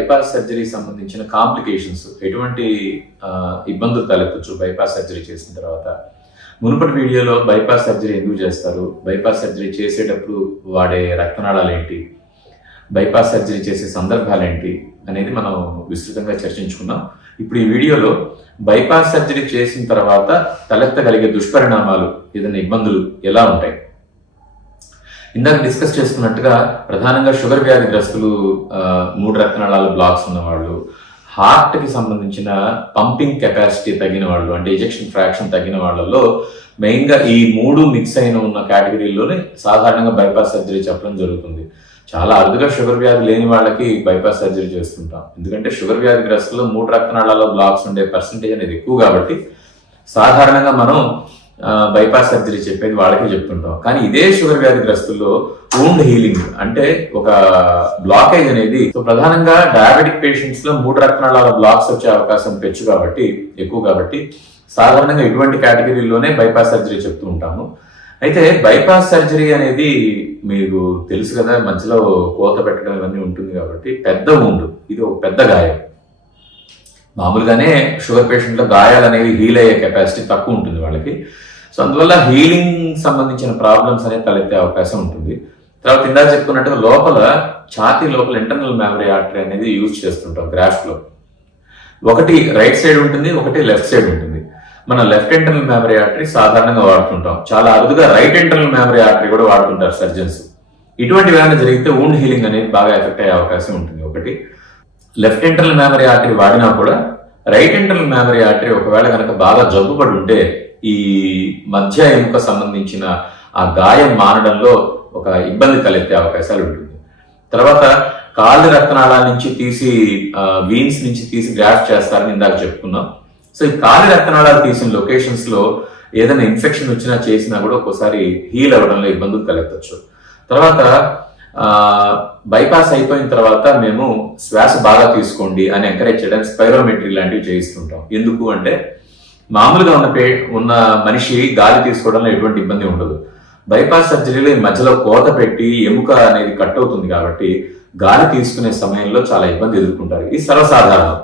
Bypass surgery సంబంధించిన complications ఎటువంటి ఇబ్బందులు తలెత్తచ్చు బైపాస్ సర్జరీ చేసిన తర్వాత. మునుపటి వీడియోలో బైపాస్ సర్జరీ ఎందుకు చేస్తారు, బైపాస్ సర్జరీ చేసేటప్పుడు వాడే రక్తనాళాలు ఏంటి, బైపాస్ సర్జరీ చేసే సందర్భాలు ఏంటి అనేది మనం విస్తృతంగా చర్చించుకున్నాం. ఇప్పుడు ఈ వీడియోలో బైపాస్ సర్జరీ చేసిన తర్వాత తలెత్తగలిగే దుష్పరిణామాలు, ఏదైనా ఇబ్బందులు ఎలా ఉంటాయి. ఇందాక డిస్కస్ చేసుకున్నట్టుగా ప్రధానంగా షుగర్ వ్యాధిగ్రస్తులు, 3 రక్తనాళాల బ్లాక్స్ ఉన్నవాళ్ళు, హార్ట్కి సంబంధించిన పంపింగ్ కెపాసిటీ తగ్గిన వాళ్ళు, అంటే ఎజెక్షన్ ఫ్రాక్షన్ తగ్గిన వాళ్ళలో మెయిన్గా ఈ 3 మిక్స్ అయిన ఉన్న కేటగిరీలోనే సాధారణంగా బైపాస్ సర్జరీ చెప్పడం జరుగుతుంది. చాలా అరుదుగా షుగర్ వ్యాధి లేని వాళ్ళకి బైపాస్ సర్జరీ చేస్తుంటాం. ఎందుకంటే షుగర్ వ్యాధిగ్రస్తుల్లో 3 రక్తనాళాల బ్లాక్స్ ఉండే పర్సంటేజ్ అనేది ఎక్కువ కాబట్టి సాధారణంగా మనం బైపాస్ సర్జరీ చెప్పేది వాళ్ళకే చెప్తుంటాం. కానీ ఇదే షుగర్ వ్యాధిగ్రస్తుల్లో వూండ్ హీలింగ్ అంటే ఒక బ్లాకేజ్ అనేది, ప్రధానంగా డయాబెటిక్ పేషెంట్స్ లో 3 రక్తనాళాల బ్లాక్స్ వచ్చే అవకాశం ఎక్కువ కాబట్టి సాధారణంగా ఇటువంటి కేటగిరీలోనే బైపాస్ సర్జరీ చెప్తూ ఉంటాము. అయితే బైపాస్ సర్జరీ అనేది మీకు తెలుసు కదా, మధ్యలో కోత పెట్టడం ఇవన్నీ ఉంటుంది కాబట్టి పెద్ద వూండ్, ఇది ఒక పెద్ద గాయం. మామూలుగానే షుగర్ పేషెంట్లో గాయాలు అనేవి హీల్ అయ్యే కెపాసిటీ తక్కువ ఉంటుంది వాళ్ళకి. సో అందువల్ల హీలింగ్ సంబంధించిన ప్రాబ్లమ్స్ అనేవి తలెత్తే అవకాశం ఉంటుంది. తర్వాత ఇందాక చెప్పుకున్నట్టుగా లోపల ఛాతీ లోపల ఇంటర్నల్ మెమరీ ఆర్టరీ అనేది యూజ్ చేస్తుంటాం గ్రాఫ్ లో. ఒకటి రైట్ సైడ్ ఉంటుంది, ఒకటి లెఫ్ట్ సైడ్ ఉంటుంది. మన లెఫ్ట్ ఇంటర్నల్ మెమరీ ఆర్టరీ సాధారణంగా వాడుతుంటాం. చాలా అరుదుగా రైట్ ఇంటర్నల్ మెమరీ ఆర్టరీ కూడా వాడుతుంటారు సర్జన్స్. ఇటువంటి ఏమైనా జరిగితే వూండ్ హీలింగ్ అనేది బాగా ఎఫెక్ట్ అయ్యే అవకాశం ఉంటుంది. ఒకటి లెఫ్ట్ ఇంటర్నల్ మెమరీ ఆర్టరీ వాడినా కూడా రైట్ ఇంటర్నల్ మెమరీ ఆర్టరీ ఒకవేళ కనుక బాగా జబ్బుపడి ఉంటే ఈ మధ్య ఎముక సంబంధించిన ఆ గాయం మానడంలో ఒక ఇబ్బంది తలెత్తే అవకాశాలు ఉంటుంది. తర్వాత కాళ్ళు రక్తనాళాల నుంచి తీసి వీన్స్ నుంచి తీసి గ్రాఫ్ట్ చేస్తారని ఇందాక చెప్పుకున్నాం. సో ఈ కాళ్ళు రక్తనాళాలు తీసిన లొకేషన్స్ లో ఏదైనా ఇన్ఫెక్షన్ వచ్చినా చేసినా కూడా ఒక్కోసారి హీల్ అవ్వడంలో ఇబ్బందులు తలెత్తచ్చు. తర్వాత బైపాస్ అయిపోయిన తర్వాత మేము శ్వాస బాగా తీసుకోండి అని ఎంకరేజ్ చేయడానికి స్పైరోమెట్రీ లాంటివి చేయిస్తుంటాం. ఎందుకు అంటే మామూలుగా ఉన్న మనిషి గాలి తీసుకోవడంలో ఎటువంటి ఇబ్బంది ఉండదు. బైపాస్ సర్జరీలో మధ్యలో కోత పెట్టి ఎముక అనేది కట్ అవుతుంది కాబట్టి గాలి తీసుకునే సమయంలో చాలా ఇబ్బంది ఎదుర్కొంటారు. ఇది సర్వసాధారణం.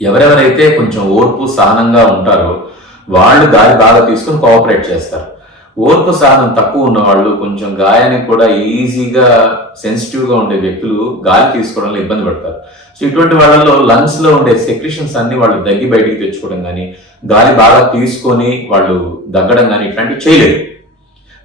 ఎవరెవరైతే కొంచెం ఓర్పు సహనంగా ఉంటారో వాళ్ళు గాలి బాగా తీసుకుని కోఆపరేట్ చేస్తారు. ఓర్పు సహనం తక్కువ ఉన్న వాళ్ళు, కొంచెం గాయానికి కూడా ఈజీగా సెన్సిటివ్ గా ఉండే వ్యక్తులు గాలి తీసుకోవడంలో ఇబ్బంది పడతారు. సో ఇటువంటి వాళ్ళలో లంగ్స్ లో ఉండే సెక్రిషన్స్ అన్ని వాళ్ళు దగ్గి బయటికి తెచ్చుకోవడం కానీ, గాలి బాగా తీసుకొని వాళ్ళు దగ్గడం కానీ ఇట్లాంటివి చేయలేరు.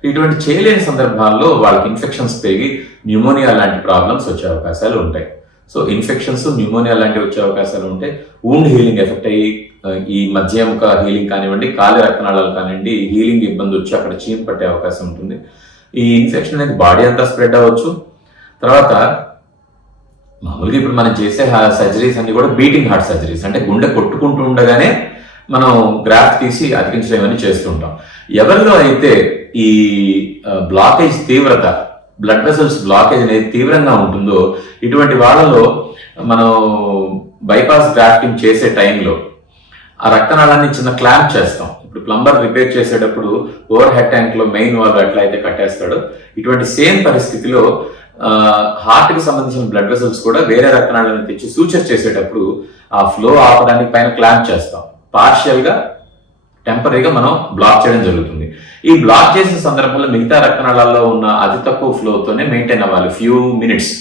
ఇటువంటి చేయలేని సందర్భాల్లో వాళ్ళకి ఇన్ఫెక్షన్స్ పెరిగి న్యూమోనియా లాంటి ప్రాబ్లమ్స్ వచ్చే అవకాశాలు ఉంటాయి. సో ఇన్ఫెక్షన్స్, న్యూమోనియా లాంటివి వచ్చే అవకాశాలు ఉంటాయి. వూండ్ హీలింగ్ ఎఫెక్ట్ అయ్యి ఈ మధ్య ఎముక హీలింగ్ కానివ్వండి, కాలి రక్తనాళాలు కానివ్వండి, హీలింగ్ ఇబ్బంది వచ్చి అక్కడ చీమ్ పట్టే అవకాశం ఉంటుంది. ఈ ఇన్ఫెక్షన్ అనేది బాడీ అంతా స్ప్రెడ్ అవ్వచ్చు. తర్వాత మామూలుగా ఇప్పుడు మనం చేసే సర్జరీస్ అన్ని కూడా బీటింగ్ హార్ట్ సర్జరీస్, అంటే గుండె కొట్టుకుంటూ ఉండగానే మనం గ్రాఫ్ట్ తీసి అతికించడం చేస్తుంటాం. ఎవరిలో అయితే ఈ బ్లాకేజ్ తీవ్రత, బ్లడ్ వెసల్స్ బ్లాకేజ్ అనేది తీవ్రంగా ఉంటుందో ఇటువంటి వాళ్ళలో మనం బైపాస్ గ్రాఫ్టింగ్ చేసే టైంలో ఆ రక్తనాళాన్ని చిన్న క్లాంప్ చేస్తాం. ఇప్పుడు ప్లంబర్ రిపేర్ చేసేటప్పుడు ఓవర్ హెడ్ ట్యాంక్ లో మెయిన్ వాల్వ్ ఎట్లా అయితే కట్టేస్తాడో, ఇటువంటి సేమ్ పరిస్థితిలో హార్ట్ కి సంబంధించిన బ్లడ్ వెసల్స్ కూడా వేరే రక్తనాళాన్ని తెచ్చి సూచర్ చేసేటప్పుడు ఆ ఫ్లో ఆపడానికి పైన క్లాంప్ చేస్తాం. పార్షియల్ గా టెంపరీగా మనం బ్లాక్ చేయడం జరుగుతుంది. ఈ బ్లాక్ చేసిన సందర్భంలో మిగతా రక్తనాళాల్లో ఉన్న అతి తక్కువ ఫ్లోతోనే మెయింటైన్ అవ్వాలి ఫ్యూ మినిట్స్.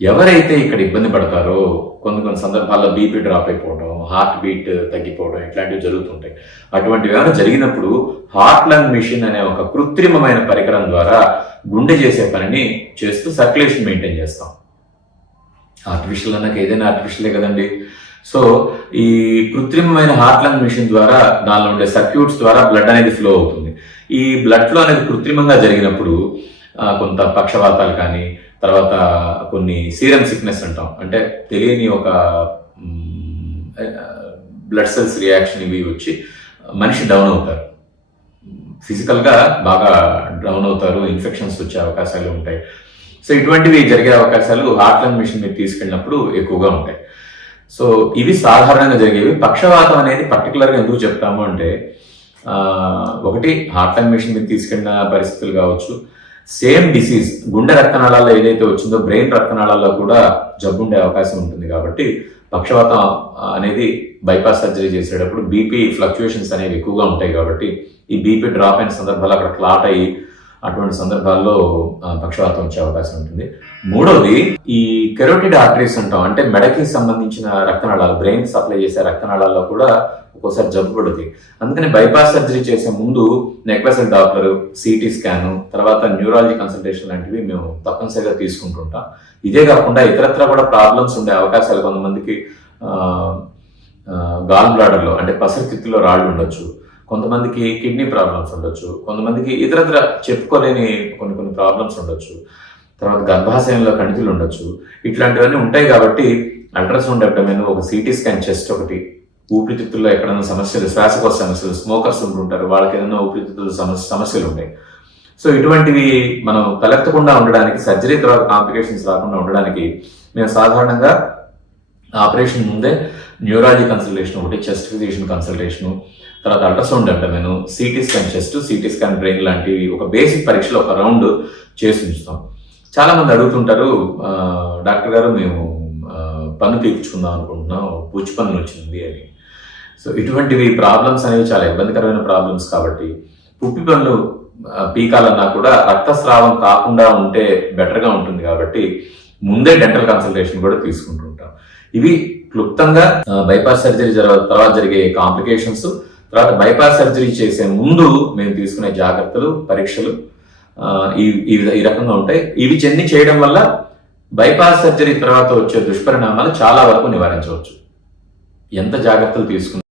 ఎవరైతే ఇక్కడ ఇబ్బంది పడతారో కొన్ని సందర్భాల్లో బీపీ డ్రాప్ అయిపోవడం, హార్ట్ బీట్ తగ్గిపోవడం ఇట్లాంటివి జరుగుతుంటాయి. అటువంటివి ఏమైనా జరిగినప్పుడు హార్ట్ లంగ్ మిషన్ అనే ఒక కృత్రిమమైన పరికరం ద్వారా గుండె చేసే పనిని చేస్తూ సర్క్యులేషన్ మెయింటైన్ చేస్తాం. ఆర్టిఫిషియల్ అన్నాక ఏదైనా ఆర్టిఫిషియలే కదండి. సో ఈ కృత్రిమమైన హార్ట్ లంగ్ మిషన్ ద్వారా దానిలో ఉండే సర్క్యూట్స్ ద్వారా బ్లడ్ అనేది ఫ్లో అవుతుంది. ఈ బ్లడ్ ఫ్లో అనేది కృత్రిమంగా జరిగినప్పుడు కొంత పక్షవాతాలు కానీ, తర్వాత కొన్ని సీరం సిక్నెస్ అంటాం, అంటే తెలియని ఒక బ్లడ్ సెల్స్ రియాక్షన్ ఇవి వచ్చి మనిషి డౌన్ అవుతారు, ఫిజికల్గా బాగా డౌన్ అవుతారు, ఇన్ఫెక్షన్స్ వచ్చే అవకాశాలు ఉంటాయి. సో ఇటువంటివి జరిగే అవకాశాలు హార్ట్ లంగ్ మిషన్ మీద తీసుకెళ్ళినప్పుడు ఎక్కువగా ఉంటాయి. సో ఇవి సాధారణంగా జరిగేవి. పక్షవాతం అనేది పర్టికులర్గా ఎందుకు చెప్తాము అంటే, ఒకటి హార్ట్ లంగ్ మిషన్ మీద తీసుకెళ్ళిన పరిస్థితులు కావచ్చు, సేమ్ డిసీజ్ గుండె రక్తనాళాల్లో ఏదైతే వచ్చిందో బ్రెయిన్ రక్తనాళాల్లో కూడా జబ్బు ఉండే అవకాశం ఉంటుంది. కాబట్టి పక్షవాతం అనేది బైపాస్ సర్జరీ చేసేటప్పుడు బీపీ ఫ్లక్చుయేషన్స్ అనేవి ఎక్కువగా ఉంటాయి. కాబట్టి ఈ బీపీ డ్రాప్ అయిన సందర్భాలు అక్కడ క్లాట్ అయ్యి అటువంటి సందర్భాల్లో పక్షవాతం వచ్చే అవకాశం ఉంటుంది. మూడవది ఈ కెరోటిడ్ ఆర్టరీస్ అంటాం, అంటే మెడకి సంబంధించిన రక్తనాళాలు, బ్రెయిన్ సప్లై చేసే రక్తనాళాల్లో కూడా ఒక్కోసారి జబ్బు పడుతుంది. అందుకని బైపాస్ సర్జరీ చేసే ముందు neck vessel Doppler, CT scan, తర్వాత న్యూరాలజీ కన్సల్టేషన్ లాంటివి మేము తప్పనిసరిగా తీసుకుంటుంటాం. ఇదే కాకుండా ఇతరత్ర కూడా ప్రాబ్లమ్స్ ఉండే అవకాశాలు, కొంతమందికి గాల్ బ్లాడర్లో అంటే పసరతిత్తులో రాళ్ళు ఉండొచ్చు, కొంతమందికి కిడ్నీ ప్రాబ్లమ్స్ ఉండొచ్చు, కొంతమందికి ఇతరత్ర చెప్పుకోలేని కొన్ని ప్రాబ్లమ్స్ ఉండొచ్చు, తర్వాత గర్భాశయంలో కణితులు ఉండొచ్చు. ఇట్లాంటివన్నీ ఉంటాయి. కాబట్టి అల్ట్రాసౌండ్ అబ్డమెన్, ఒక సిటీ స్కాన్ చెస్ట్ ఒకటి, ఊపిరితిత్తుల్లో ఎక్కడైనా సమస్యలు, శ్వాసకోశ సమస్యలు, స్మోకర్స్ ఉంటుంటారు, వాళ్ళకి ఏదైనా ఊపిరితిత్తుల సమస్యలు ఉంటాయి. సో ఇటువంటివి మనం తలెత్తకుండా ఉండడానికి, సర్జరీ తర్వాత కాంప్లికేషన్స్ రాకుండా ఉండడానికి మేము సాధారణంగా ఆపరేషన్ ముందే న్యూరాలజీ కన్సల్టేషన్ ఒకటి, చెస్ట్ ఫిజిషియన్ కన్సల్టేషన్, తర్వాత ultrasound abdomen, CT scan chest, CT scan brain లాంటివి ఒక బేసిక్ పరీక్షలో ఒక రౌండ్ చేసి ఉంచుతాం. చాలా మంది అడుగుతుంటారు, డాక్టర్ గారు మేము పన్ను పీల్చుకుందాం అనుకుంటున్నాం, పూచి పన్ను వచ్చింది అని. సో ఇటువంటివి ప్రాబ్లమ్స్ అనేవి చాలా ఇబ్బందికరమైన ప్రాబ్లమ్స్. కాబట్టి పుప్పి పన్ను పీకాలన్నా కూడా రక్తస్రావం కాకుండా ఉంటే బెటర్గా ఉంటుంది. కాబట్టి ముందే డెంటల్ కన్సల్టేషన్ కూడా తీసుకుంటుంటాం. ఇవి క్లుప్తంగా బైపాస్ సర్జరీ తర్వాత జరిగే కాంప్లికేషన్స్, తర్వాత బైపాస్ సర్జరీ చేసే ముందు మేము తీసుకునే జాగ్రత్తలు, పరీక్షలు ఈ రకంగా ఉంటాయి. ఇవి చెన్ని చేయడం వల్ల బైపాస్ సర్జరీ తర్వాత వచ్చే దుష్పరిణామాలు చాలా వరకు నివారించవచ్చు, ఎంత జాగ్రత్తలు తీసుకుని.